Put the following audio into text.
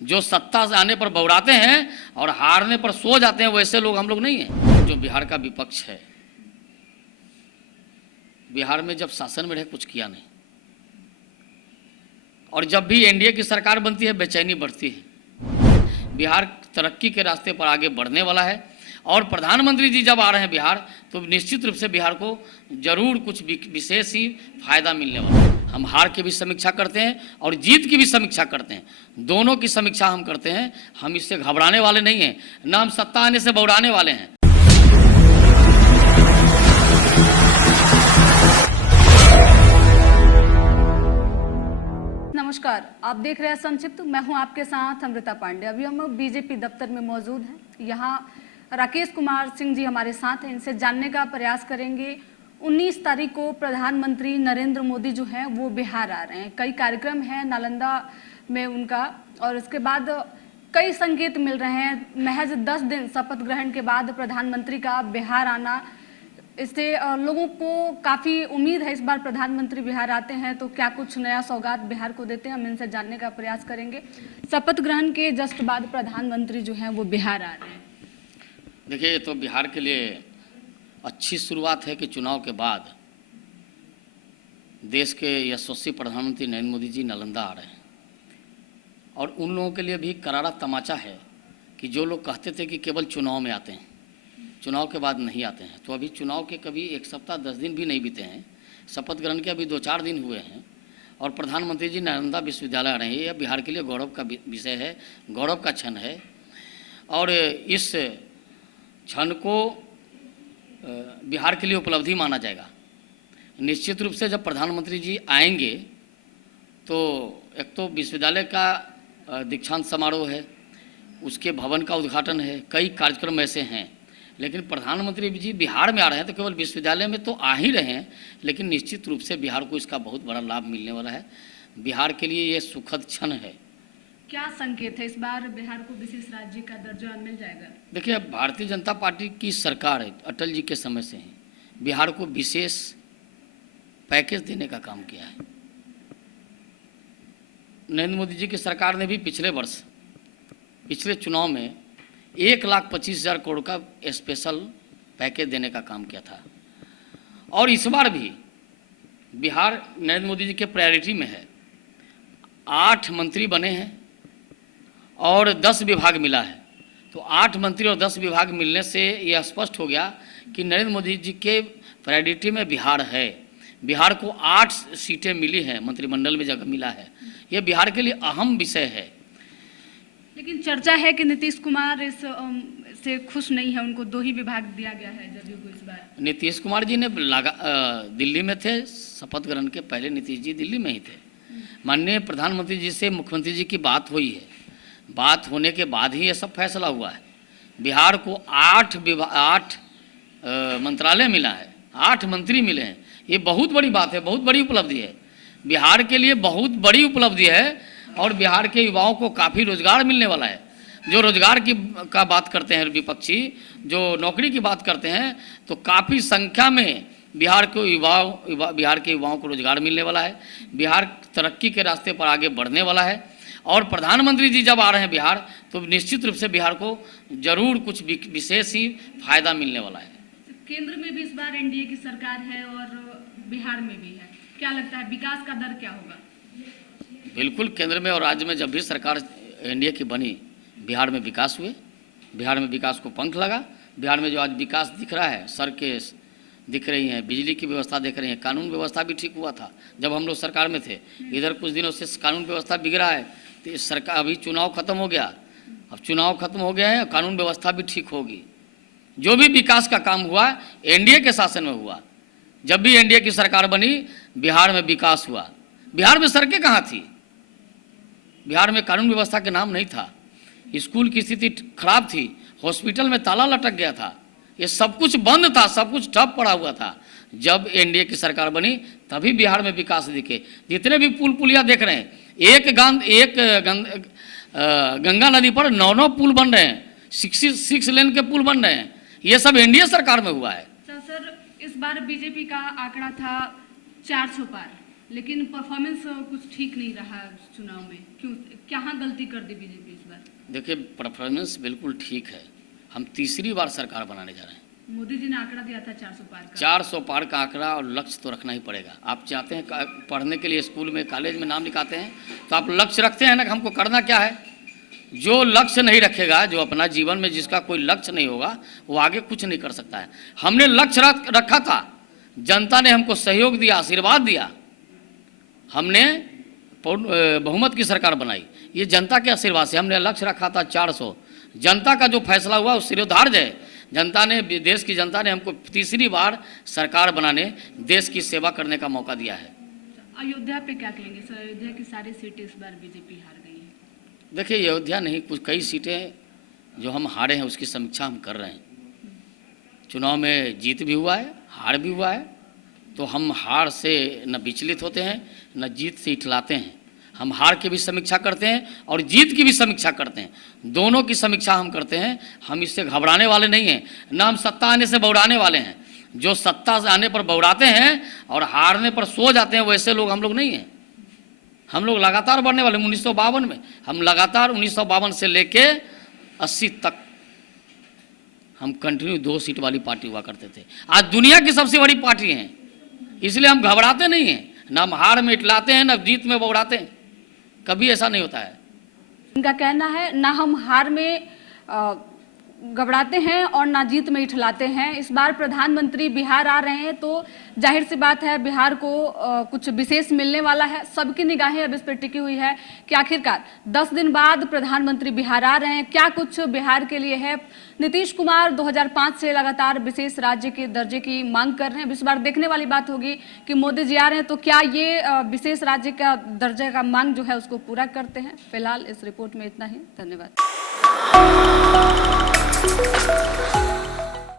जो सत्ता से आने पर बौराते हैं और हारने पर सो जाते हैं, वैसे लोग हम लोग नहीं हैं। जो बिहार का विपक्ष है, बिहार में जब शासन में रहे कुछ किया नहीं, और जब भी एनडीए की सरकार बनती है बेचैनी बढ़ती है। बिहार तरक्की के रास्ते पर आगे बढ़ने वाला है, और प्रधानमंत्री जी जब आ रहे हैं बिहार, तो निश्चित रूप से बिहार को जरूर कुछ विशेष ही फायदा मिलने वाला है। हम हार की भी समीक्षा करते हैं और जीत की भी समीक्षा करते हैं, दोनों की समीक्षा हम करते हैं। हम इससे घबराने वाले नहीं हैं, न हम सत्ता आने से बौराने वाले हैं। नमस्कार, आप देख रहे हैं संक्षिप्त। मैं हूं आपके साथ अमृता पांडे। अभी हम बीजेपी दफ्तर में मौजूद हैं। यहाँ राकेश कुमार सिंह जी हमारे साथ हैं, इनसे जानने का प्रयास करेंगे। 19 तारीख को प्रधानमंत्री नरेंद्र मोदी जो हैं वो बिहार आ रहे हैं। कई कार्यक्रम हैं नालंदा में उनका, और इसके बाद कई संकेत मिल रहे हैं। महज 10 दिन शपथ ग्रहण के बाद प्रधानमंत्री का बिहार आना, इससे लोगों को काफ़ी उम्मीद है। इस बार प्रधानमंत्री बिहार आते हैं तो क्या कुछ नया सौगात बिहार को देते हैं, हम इनसे जानने का प्रयास करेंगे। शपथ ग्रहण के जस्ट बाद प्रधानमंत्री जो हैं वो बिहार आ रहे हैं। देखिए, ये तो बिहार के लिए अच्छी शुरुआत है कि चुनाव के बाद देश के यशस्वी प्रधानमंत्री नरेंद्र मोदी जी नालंदा आ रहे हैं। और उन लोगों के लिए भी करारा तमाचा है कि जो लोग कहते थे कि केवल चुनाव में आते हैं, चुनाव के बाद नहीं आते हैं, तो अभी चुनाव के कभी 1 सप्ताह 10 दिन भी नहीं बीते हैं। शपथ ग्रहण के अभी 2-4 दिन हुए हैं और प्रधानमंत्री जी नालंदा विश्वविद्यालय आ रहे हैं। यह बिहार के लिए गौरव का विषय है, गौरव का क्षण है। और इस क्षण को बिहार के लिए उपलब्धि माना जाएगा। निश्चित रूप से जब प्रधानमंत्री जी आएंगे तो एक तो विश्वविद्यालय का दीक्षांत समारोह है, उसके भवन का उद्घाटन है, कई कार्यक्रम ऐसे हैं। लेकिन प्रधानमंत्री जी बिहार में आ रहे हैं तो केवल विश्वविद्यालय में तो आ ही रहे हैं, लेकिन निश्चित रूप से बिहार को इसका बहुत बड़ा लाभ मिलने वाला है। बिहार के लिए ये सुखद क्षण है। क्या संकेत है, इस बार बिहार को विशेष राज्य का दर्जा मिल जाएगा? देखिए, अब भारतीय जनता पार्टी की सरकार है, अटल जी के समय से ही बिहार को विशेष पैकेज देने का काम किया है। नरेंद्र मोदी जी की सरकार ने भी पिछले वर्ष, पिछले चुनाव में 1,25,000 करोड़ का स्पेशल पैकेज देने का काम किया था। और इस बार भी बिहार नरेंद्र मोदी जी के प्रायोरिटी में है। 8 मंत्री बने हैं और 10 विभाग मिला है। तो 8 मंत्री और 10 विभाग मिलने से यह स्पष्ट हो गया कि नरेंद्र मोदी जी के प्रायोरिटी में बिहार है। बिहार को 8 सीटें मिली हैं, मंत्रिमंडल में जगह मिला है। यह बिहार के लिए अहम विषय है। लेकिन चर्चा है कि नीतीश कुमार इस से खुश नहीं है, उनको 2 ही विभाग दिया गया है जदयू को इस बार। नीतीश कुमार जी ने दिल्ली में थे, शपथ ग्रहण के पहले नीतीश जी दिल्ली में ही थे। माननीय प्रधानमंत्री जी से मुख्यमंत्री जी की बात हुई है, बात होने के बाद ही ये सब फैसला हुआ है। बिहार को 8 मंत्रालय मिला है, 8 मंत्री मिले हैं। ये बहुत बड़ी बात है, बहुत बड़ी उपलब्धि है, बिहार के लिए बहुत बड़ी उपलब्धि है। और बिहार के युवाओं को काफ़ी रोजगार मिलने वाला है। जो रोजगार का बात करते हैं विपक्षी, जो नौकरी की बात करते हैं, तो काफ़ी संख्या में बिहार के युवाओं को रोजगार मिलने वाला है। बिहार तरक्की के रास्ते पर आगे बढ़ने वाला है। और प्रधानमंत्री जी जब आ रहे हैं बिहार, तो निश्चित रूप से बिहार को जरूर कुछ विशेष ही फायदा मिलने वाला है। केंद्र में भी इस बार एनडीए की सरकार है और बिहार में भी है, क्या लगता है विकास का दर क्या होगा? बिल्कुल, केंद्र में और राज्य में जब भी सरकार एनडीए की बनी, बिहार में विकास हुए, बिहार में विकास को पंख लगा। बिहार में जो आज विकास दिख रहा है, सड़कें दिख रही हैं, बिजली की व्यवस्था दिख रही है, कानून व्यवस्था भी ठीक हुआ था जब हम लोग सरकार में थे। इधर कुछ दिनों से कानून व्यवस्था बिगड़ा है, तो इस सरकार, अभी चुनाव खत्म हो गया, अब चुनाव खत्म हो गया है, कानून व्यवस्था भी ठीक होगी। जो भी विकास का काम हुआ एनडीए के शासन में हुआ। जब भी एनडीए की सरकार बनी, बिहार में विकास हुआ। बिहार में सड़कें कहाँ थी? बिहार में कानून व्यवस्था के नाम नहीं था, स्कूल की स्थिति खराब थी, हॉस्पिटल में ताला लटक गया था, ये सब कुछ बंद था, सब कुछ ठप पड़ा हुआ था। जब एनडीए की सरकार बनी तभी बिहार में विकास दिखे। जितने भी पुल पुलिया देख रहे हैं, गंगा नदी पर 9 पुल बन रहे हैं, 6 लेन के पुल बन रहे हैं। ये सब एनडीए सरकार में हुआ है। सर, इस बार बीजेपी का आंकड़ा था 400 पार, लेकिन परफॉर्मेंस कुछ ठीक नहीं रहा चुनाव में। क्यों, कहाँ गलती कर दी बीजेपी इस बार? देखिए, परफॉर्मेंस बिल्कुल ठीक है। हम तीसरी बार सरकार बनाने जा रहे हैं। मोदी जी ने आंकड़ा दिया था 400 पार का। 400 पार का आंकड़ा, और लक्ष्य तो रखना ही पड़ेगा। आप चाहते हैं पढ़ने के लिए स्कूल में, कॉलेज में नाम लिखाते हैं, तो आप लक्ष्य रखते हैं ना कि हमको करना क्या है। जो लक्ष्य नहीं रखेगा, जो अपना जीवन में जिसका कोई लक्ष्य नहीं होगा, वो आगे कुछ नहीं कर सकता है। हमने लक्ष्य रखा था, जनता ने हमको सहयोग दिया, आशीर्वाद दिया, हमने बहुमत की सरकार बनाई। ये जनता के आशीर्वाद से। हमने लक्ष्य रखा था 400। जनता का जो फैसला हुआ वो सिरोधार्य है। जनता ने, देश की जनता ने हमको तीसरी बार सरकार बनाने, देश की सेवा करने का मौका दिया है। अयोध्या पे क्या कहेंगे सर? अयोध्या की सारी सीटें इस बार बीजेपी हार गई है। देखिए, अयोध्या नहीं, कुछ कई सीटें जो हम हारे हैं उसकी समीक्षा हम कर रहे हैं। चुनाव में जीत भी हुआ है, हार भी हुआ है, तो हम हार से न विचलित होते हैं, न जीत से इठलाते हैं। हम हार की भी समीक्षा करते हैं और जीत की भी समीक्षा करते हैं, दोनों की समीक्षा हम करते हैं। हम इससे घबराने वाले नहीं हैं, ना हम सत्ता आने से बौड़ाने वाले हैं। जो सत्ता से आने पर बौड़ाते हैं और हारने पर सो जाते हैं, वैसे लोग हम लोग नहीं हैं। हम लोग लगातार बढ़ने वाले। 1952 में हम लगातार 1952 से लेके 80 तक हम कंटिन्यू 2 सीट वाली पार्टी हुआ करते थे। आज दुनिया की सबसे बड़ी पार्टी हैं, इसलिए हम घबराते नहीं हैं, ना हम हार में इटलाते हैं, ना जीत में बौड़ाते हैं। कभी ऐसा नहीं होता है। इनका कहना है ना हम हार में घबराते हैं और ना जीत में इठलाते हैं। इस बार प्रधानमंत्री बिहार आ रहे हैं, तो जाहिर सी बात है बिहार को कुछ विशेष मिलने वाला है। सबकी निगाहें अब इस पर टिकी हुई है कि आखिरकार 10 दिन बाद प्रधानमंत्री बिहार आ रहे हैं, क्या कुछ बिहार के लिए है। नीतीश कुमार 2005 से लगातार विशेष राज्य के दर्जे की मांग कर रहे हैं। इस बार देखने वाली बात होगी कि मोदी जी आ रहे हैं तो क्या ये विशेष राज्य का दर्जे का मांग जो है उसको पूरा करते हैं। फिलहाल इस रिपोर्ट में इतना ही। धन्यवाद।